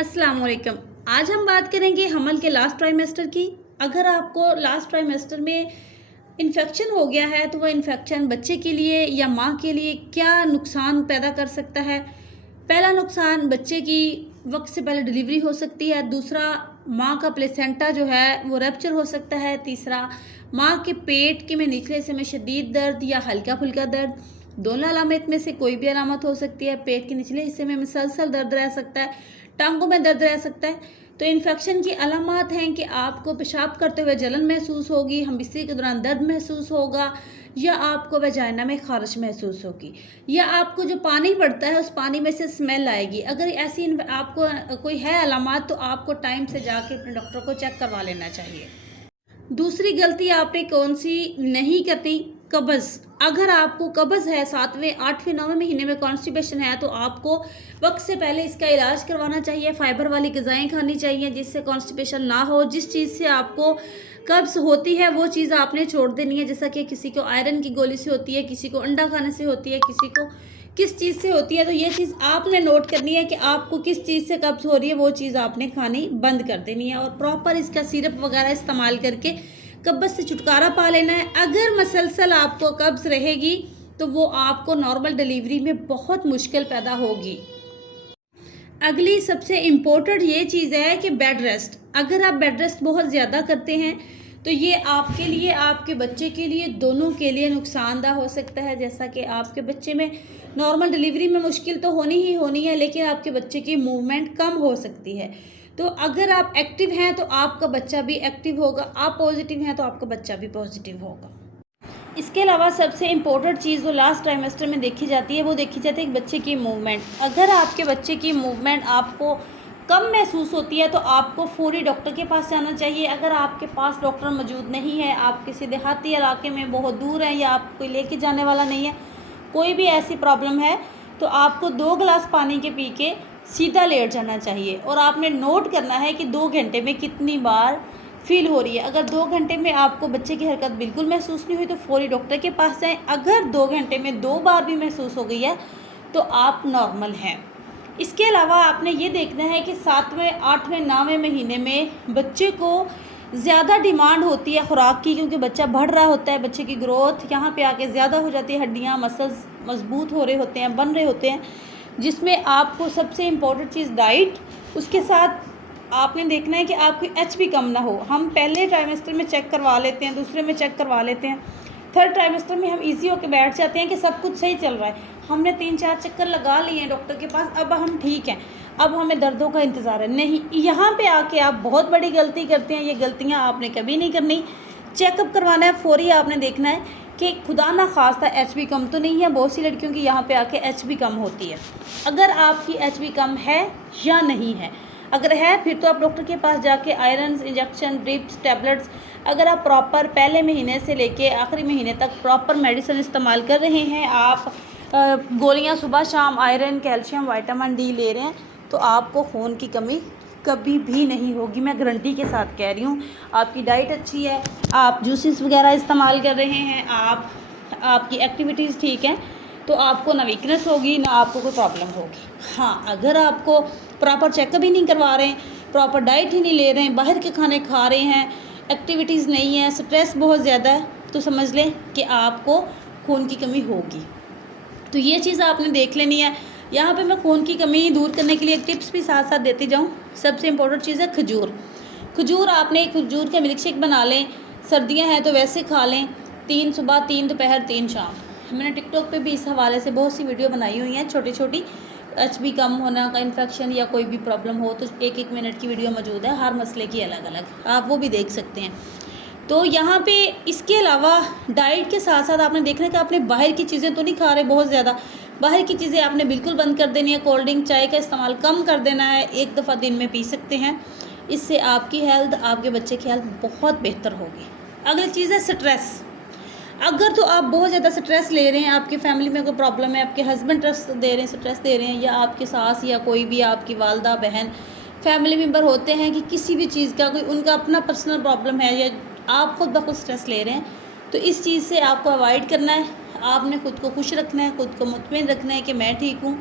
अस्सलाम वालेकुम। आज हम बात करेंगे हमल के लास्ट ट्राइमेस्टर की। अगर आपको लास्ट ट्राइमेस्टर में इन्फेक्शन हो गया है तो वह इन्फेक्शन बच्चे के लिए या माँ के लिए क्या नुकसान पैदा कर सकता है। पहला नुकसान, बच्चे की वक्त से पहले डिलीवरी हो सकती है। दूसरा, माँ का प्लेसेंटा जो है वो रप्चर हो सकता है। तीसरा, माँ के पेट के में निचले हिस्से में शदीद दर्द या हल्का फुल्का दर्द, दोनों अलामत में से कोई भी अलामत हो सकती है। पेट के निचले हिस्से में मुसलसल दर्द रह सकता है, टांगों में दर्द रह सकता है। तो इन्फेक्शन की अलामत हैं कि आपको पेशाब करते हुए जलन महसूस होगी, हम बिस्तर के दौरान दर्द महसूस होगा, या आपको वजाइना में खारिश महसूस होगी, या आपको जो पानी पड़ता है उस पानी में से स्मेल आएगी। अगर ऐसी आपको कोई है अलामत तो आपको टाइम से जाके अपने डॉक्टर को चेक करवा लेना चाहिए। दूसरी गलती आपने कौन सी नहीं करनी, कब्ज़। अगर आपको कब्ज़ है, 7वें 8वें 9वें महीने में कॉन्स्टिपेशन है, तो आपको वक्त से पहले इसका इलाज करवाना चाहिए। फाइबर वाली ग़िज़ाएँ खानी चाहिए जिससे कॉन्स्टिपेशन ना हो। जिस चीज़ से आपको कब्ज़ होती है वो चीज़ आपने छोड़ देनी है। जैसा कि किसी को आयरन की गोली से होती है, किसी को अंडा खाने से होती है, किसी को किस चीज़ से होती है। तो ये चीज़ आपने नोट करनी है कि आपको किस चीज़ से कब्ज़ हो रही है, वो चीज़ आपने खानी बंद कर देनी है और प्रॉपर इसका सिरप वगैरह इस्तेमाल करके कब्ज़ से छुटकारा पा लेना है। अगर मसलसल आपको कब्ज़ रहेगी तो वो आपको नॉर्मल डिलीवरी में बहुत मुश्किल पैदा होगी। अगली सबसे इम्पोर्टेंट ये चीज़ है कि बेड रेस्ट। अगर आप बेड रेस्ट बहुत ज़्यादा करते हैं तो ये आपके लिए, आपके बच्चे के लिए, दोनों के लिए नुकसानदा हो सकता है। जैसा कि आपके बच्चे में नॉर्मल डिलीवरी में मुश्किल तो होनी ही होनी है, लेकिन आपके बच्चे की मूवमेंट कम हो सकती है। तो अगर आप एक्टिव हैं तो आपका बच्चा भी एक्टिव होगा, आप पॉजिटिव हैं तो आपका बच्चा भी पॉजिटिव होगा। इसके अलावा सबसे इम्पोर्टेंट चीज़ जो लास्ट ट्राइमेस्टर में देखी जाती है वो देखी जाती है बच्चे की मूवमेंट। अगर आपके बच्चे की मूवमेंट आपको कम महसूस होती है तो आपको फौरी डॉक्टर के पास जाना चाहिए। अगर आपके पास डॉक्टर मौजूद नहीं है, आप किसी देहाती इलाके में बहुत दूर हैं, या आप कोई लेके जाने वाला नहीं है, कोई भी ऐसी प्रॉब्लम है, तो आपको 2 गिलास पानी के पी के सीधा लेट जाना चाहिए और आपने नोट करना है कि 2 घंटे में कितनी बार फील हो रही है। अगर 2 घंटे में आपको बच्चे की हरकत बिल्कुल महसूस नहीं हुई तो फौरी डॉक्टर के पास जाएं। अगर 2 घंटे में 2 बार भी महसूस हो गई है तो आप नॉर्मल हैं। इसके अलावा आपने ये देखना है कि 7वें 8वें 9वें महीने में बच्चे को ज़्यादा डिमांड होती है खुराक की, क्योंकि बच्चा बढ़ रहा होता है, बच्चे की ग्रोथ यहाँ पे आके ज़्यादा हो जाती है, हड्डियाँ मसल्स मजबूत हो रहे होते हैं, बन रहे होते हैं, जिसमें आपको सबसे इम्पोर्टेंट चीज़ डाइट। उसके साथ आपने देखना है कि आपकी एचबी कम ना हो। हम पहले ट्राइमेस्टर में चेक करवा लेते हैं, दूसरे में चेक करवा लेते हैं, थर्ड ट्राइमेस्टर में हम इजी होकर बैठ जाते हैं कि सब कुछ सही चल रहा है, हमने 3-4 चक्कर लगा लिए हैं डॉक्टर के पास, अब हम ठीक हैं, अब हमें दर्दों का इंतज़ार है। नहीं, यहाँ पे आके आप बहुत बड़ी गलती करते हैं। ये गलतियाँ आपने कभी नहीं करनी। चेकअप करवाना है फौरी। आपने देखना है कि खुदा ना खास्ता एचबी कम तो नहीं है। बहुत सी लड़कियों की यहाँ पे आके एचबी कम होती है। अगर आपकी एचबी कम है या नहीं है, अगर है फिर तो आप डॉक्टर के पास जाके आयरन इंजेक्शन, ड्रिप्स, टैबलेट्स, अगर आप प्रॉपर पहले महीने से लेके आखिरी महीने तक प्रॉपर मेडिसिन इस्तेमाल कर रहे हैं, आप गोलियां सुबह शाम आयरन, कैल्शियम, विटामिन डी ले रहे हैं, तो आपको खून की कमी कभी भी नहीं होगी। मैं गारंटी के साथ कह रही हूँ। आपकी डाइट अच्छी है, आप जूसेस वगैरह इस्तेमाल कर रहे हैं, आपकी एक्टिविटीज़ ठीक हैं, तो आपको ना वीकनेस होगी ना आपको कोई प्रॉब्लम होगी। हाँ, अगर आपको प्रॉपर चेकअप ही नहीं करवा रहे हैं, प्रॉपर डाइट ही नहीं ले रहे हैं, बाहर के खाने खा रहे हैं, एक्टिविटीज़ नहीं है, स्ट्रेस बहुत ज़्यादा है, तो समझ लें कि आपको खून की कमी होगी। तो ये चीज़ आपने देख लेनी है। यहाँ पे मैं खून की कमी दूर करने के लिए टिप्स भी साथ साथ देती जाऊँ। सबसे इम्पोर्टेंट चीज़ है खजूर। खजूर आपने खजूर का मिल्क शेक बना लें, सर्दियाँ हैं तो वैसे खा लें, 3 सुबह, 3 दोपहर, 3 शाम। मैंने टिकटॉक पे भी इस हवाले से बहुत सी वीडियो बनाई हुई हैं, छोटी छोटी। एचबी कम होना का, इन्फेक्शन या कोई भी प्रॉब्लम हो तो 1-1 मिनट की वीडियो मौजूद है, हर मसले की अलग अलग, आप वो भी देख सकते हैं। तो यहाँ पे इसके अलावा डाइट के साथ साथ आपने देखना है कि आपने बाहर की चीज़ें तो नहीं खा रहे बहुत ज़्यादा। बाहर की चीज़ें आपने बिल्कुल बंद कर देनी है। कोल्ड ड्रिंक, चाय का इस्तेमाल कम कर देना है, 1 दफ़ा दिन में पी सकते हैं। इससे आपकी हेल्थ, आपके बच्चे की हेल्थ बहुत बेहतर होगी। अगली चीज़ है स्ट्रेस। अगर तो आप बहुत ज़्यादा स्ट्रेस ले रहे हैं, आपकी फैमिली में कोई प्रॉब्लम है, आपके हस्बैंड स्ट्रेस दे रहे हैं, या आपके सास या कोई भी आपकी वालदा बहन फैमिली मेम्बर होते हैं कि किसी भी चीज़ का कोई उनका अपना पर्सनल प्रॉब्लम है, या आप खुद ब खुद स्ट्रेस ले रहे हैं, तो इस चीज़ से आपको अवॉइड करना है। आपने खुद को खुश रखना है, खुद को मुतमईन रखना है कि मैं ठीक हूँ।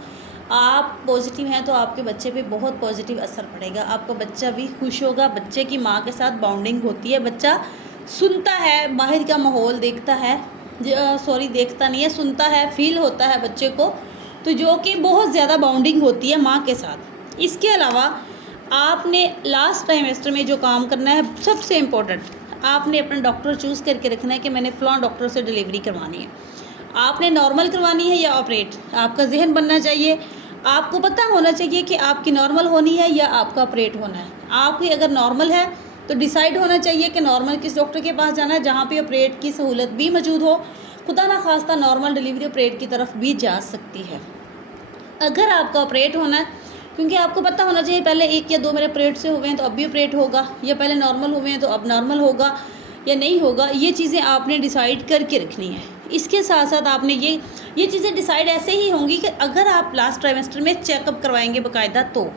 आप पॉजिटिव हैं तो आपके बच्चे पे बहुत पॉजिटिव असर पड़ेगा। आपका बच्चा भी खुश होगा, बच्चे की माँ के साथ बॉन्डिंग होती है, बच्चा सुनता है, बाहर का माहौल देखता है, देखता नहीं है, सुनता है, फील होता है बच्चे को, तो जो कि बहुत ज़्यादा बॉन्डिंग होती है माँ के साथ। इसके अलावा आपने लास्ट ट्राइमेस्टर में जो काम करना है, सबसे इम्पोर्टेंट, आपने अपना डॉक्टर चूज़ करके रखना है कि मैंने फ़लाँ डॉक्टर से डिलीवरी करवानी है। आपने नॉर्मल करवानी है या ऑपरेट, आपका जहन बनना चाहिए, आपको पता होना चाहिए कि आपकी नॉर्मल होनी है या आपका ऑपरेट होना है। आपकी अगर नॉर्मल है तो डिसाइड होना चाहिए कि नॉर्मल किस डॉक्टर के पास जाना है, जहाँ पे ऑपरेट की सहूलत भी मौजूद हो। खुदा ना खास्ता नॉर्मल डिलीवरी ऑपरेट की तरफ भी जा सकती है। अगर आपका ऑपरेट होना है, क्योंकि आपको पता होना चाहिए पहले 1 या 2 मेरे ऑपरेट से हुए हैं तो अब भी ऑपरेट होगा, या पहले नॉर्मल हुए हैं तो अब नॉर्मल होगा या नहीं होगा, ये चीज़ें आपने डिसाइड करके रखनी है। इसके साथ साथ आपने ये चीज़ें डिसाइड ऐसे ही होंगी कि अगर आप लास्ट ट्राइमेस्टर में चेकअप करवाएंगे बाकायदा तो।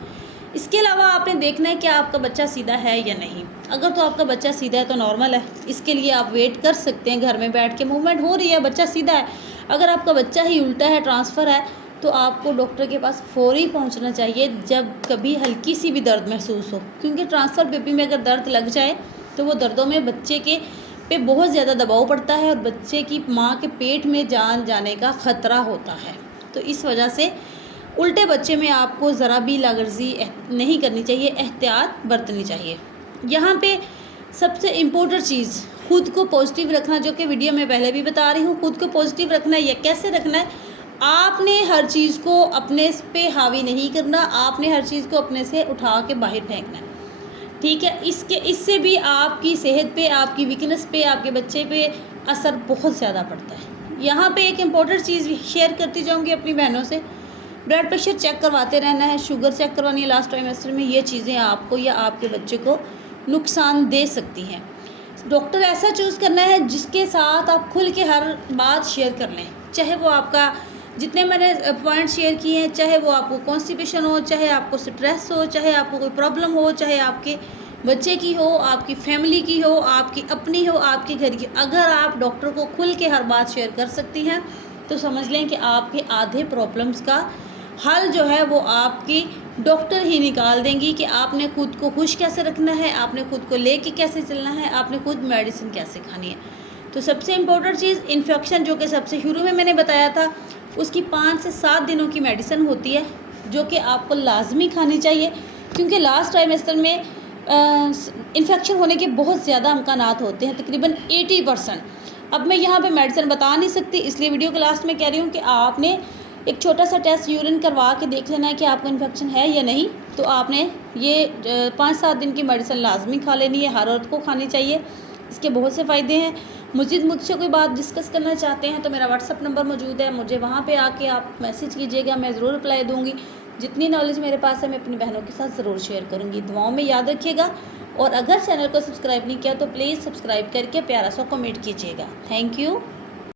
इसके अलावा आपने देखना है कि आपका बच्चा सीधा है या नहीं। अगर तो आपका बच्चा सीधा है तो नॉर्मल है, इसके लिए आप वेट कर सकते हैं, घर में बैठ के मूवमेंट हो रही है, बच्चा सीधा है। अगर आपका बच्चा ही उल्टा है, ट्रांसफ़र है, तो आपको डॉक्टर के पास फ़ौरी पहुंचना चाहिए जब कभी हल्की सी भी दर्द महसूस हो, क्योंकि ट्रांसफ़र बेबी में अगर दर्द लग जाए तो वो दर्दों में बच्चे के पे बहुत ज़्यादा दबाव पड़ता है और बच्चे की माँ के पेट में जान जाने का ख़तरा होता है। तो इस वजह से उल्टे बच्चे में आपको ज़रा भी लागर्जी नहीं करनी चाहिए, एहतियात बरतनी चाहिए। यहाँ पे सबसे इम्पोर्टेंट चीज़ खुद को पॉजिटिव रखना, जो कि वीडियो में पहले भी बता रही हूँ। खुद को पॉजिटिव रखना है, या कैसे रखना है, आपने हर चीज़ को अपने पे हावी नहीं करना, आपने हर चीज़ को अपने से उठा के बाहर फेंकना है, ठीक है। इससे भी आपकी सेहत पे, आपकी वीकनेस पे, आपके बच्चे पे असर बहुत ज़्यादा पड़ता है। यहाँ पे एक इम्पोर्टेंट चीज़ शेयर करती जाऊँगी अपनी बहनों से, ब्लड प्रेशर चेक करवाते रहना है, शुगर चेक करवानी है लास्ट ट्राइमेस्टर में। ये चीज़ें आपको या आपके बच्चे को नुकसान दे सकती हैं। डॉक्टर ऐसा चूज़ करना है जिसके साथ आप खुल के हर बात शेयर कर लें, चाहे वो आपका, जितने मैंने पॉइंट शेयर किए हैं, चाहे वो आपको कॉन्स्टिपेशन हो, चाहे आपको स्ट्रेस हो, चाहे आपको कोई प्रॉब्लम हो, चाहे आपके बच्चे की हो, आपकी फैमिली की हो, आपकी अपनी हो, आपके घर की, अगर आप डॉक्टर को खुल के हर बात शेयर कर सकती हैं तो समझ लें कि आपके आधे प्रॉब्लम्स का हल जो है वो आपकी डॉक्टर ही निकाल देंगी कि आपने खुद को खुश कैसे रखना है, आपने खुद को लेके कैसे चलना है, आपने खुद मेडिसिन कैसे खानी है। तो सबसे इम्पोर्टेंट चीज़ इन्फेक्शन, जो कि सबसे शुरू में मैंने बताया था, उसकी 5 से 7 दिनों की मेडिसिन होती है जो कि आपको लाजमी खानी चाहिए, क्योंकि लास्ट ट्राइमेस्टर में इन्फेक्शन होने के बहुत ज़्यादा अमकानात होते हैं, तकरीबन 80%। अब मैं यहाँ पे मेडिसिन बता नहीं सकती, इसलिए वीडियो के लास्ट में कह रही हूँ कि आपने एक छोटा सा टेस्ट यूरिन करवा के देख लेना है कि आपको इन्फेक्शन है या नहीं। तो आपने ये 5-7 दिन की मेडिसिन लाजमी खा लेनी है, हर औरत को खानी चाहिए। इसके बहुत से फ़ायदे हैं। मुझसे कोई बात डिस्कस करना चाहते हैं तो मेरा व्हाट्सअप नंबर मौजूद है, मुझे वहाँ पे आके आप मैसेज कीजिएगा, मैं ज़रूर रिप्लाई दूँगी। जितनी नॉलेज मेरे पास है मैं अपनी बहनों के साथ ज़रूर शेयर करूँगी। दुआओं में याद रखिएगा, और अगर चैनल को सब्सक्राइब नहीं किया तो प्लीज़ सब्सक्राइब करके प्यारा सा कमेंट कीजिएगा। Thank you.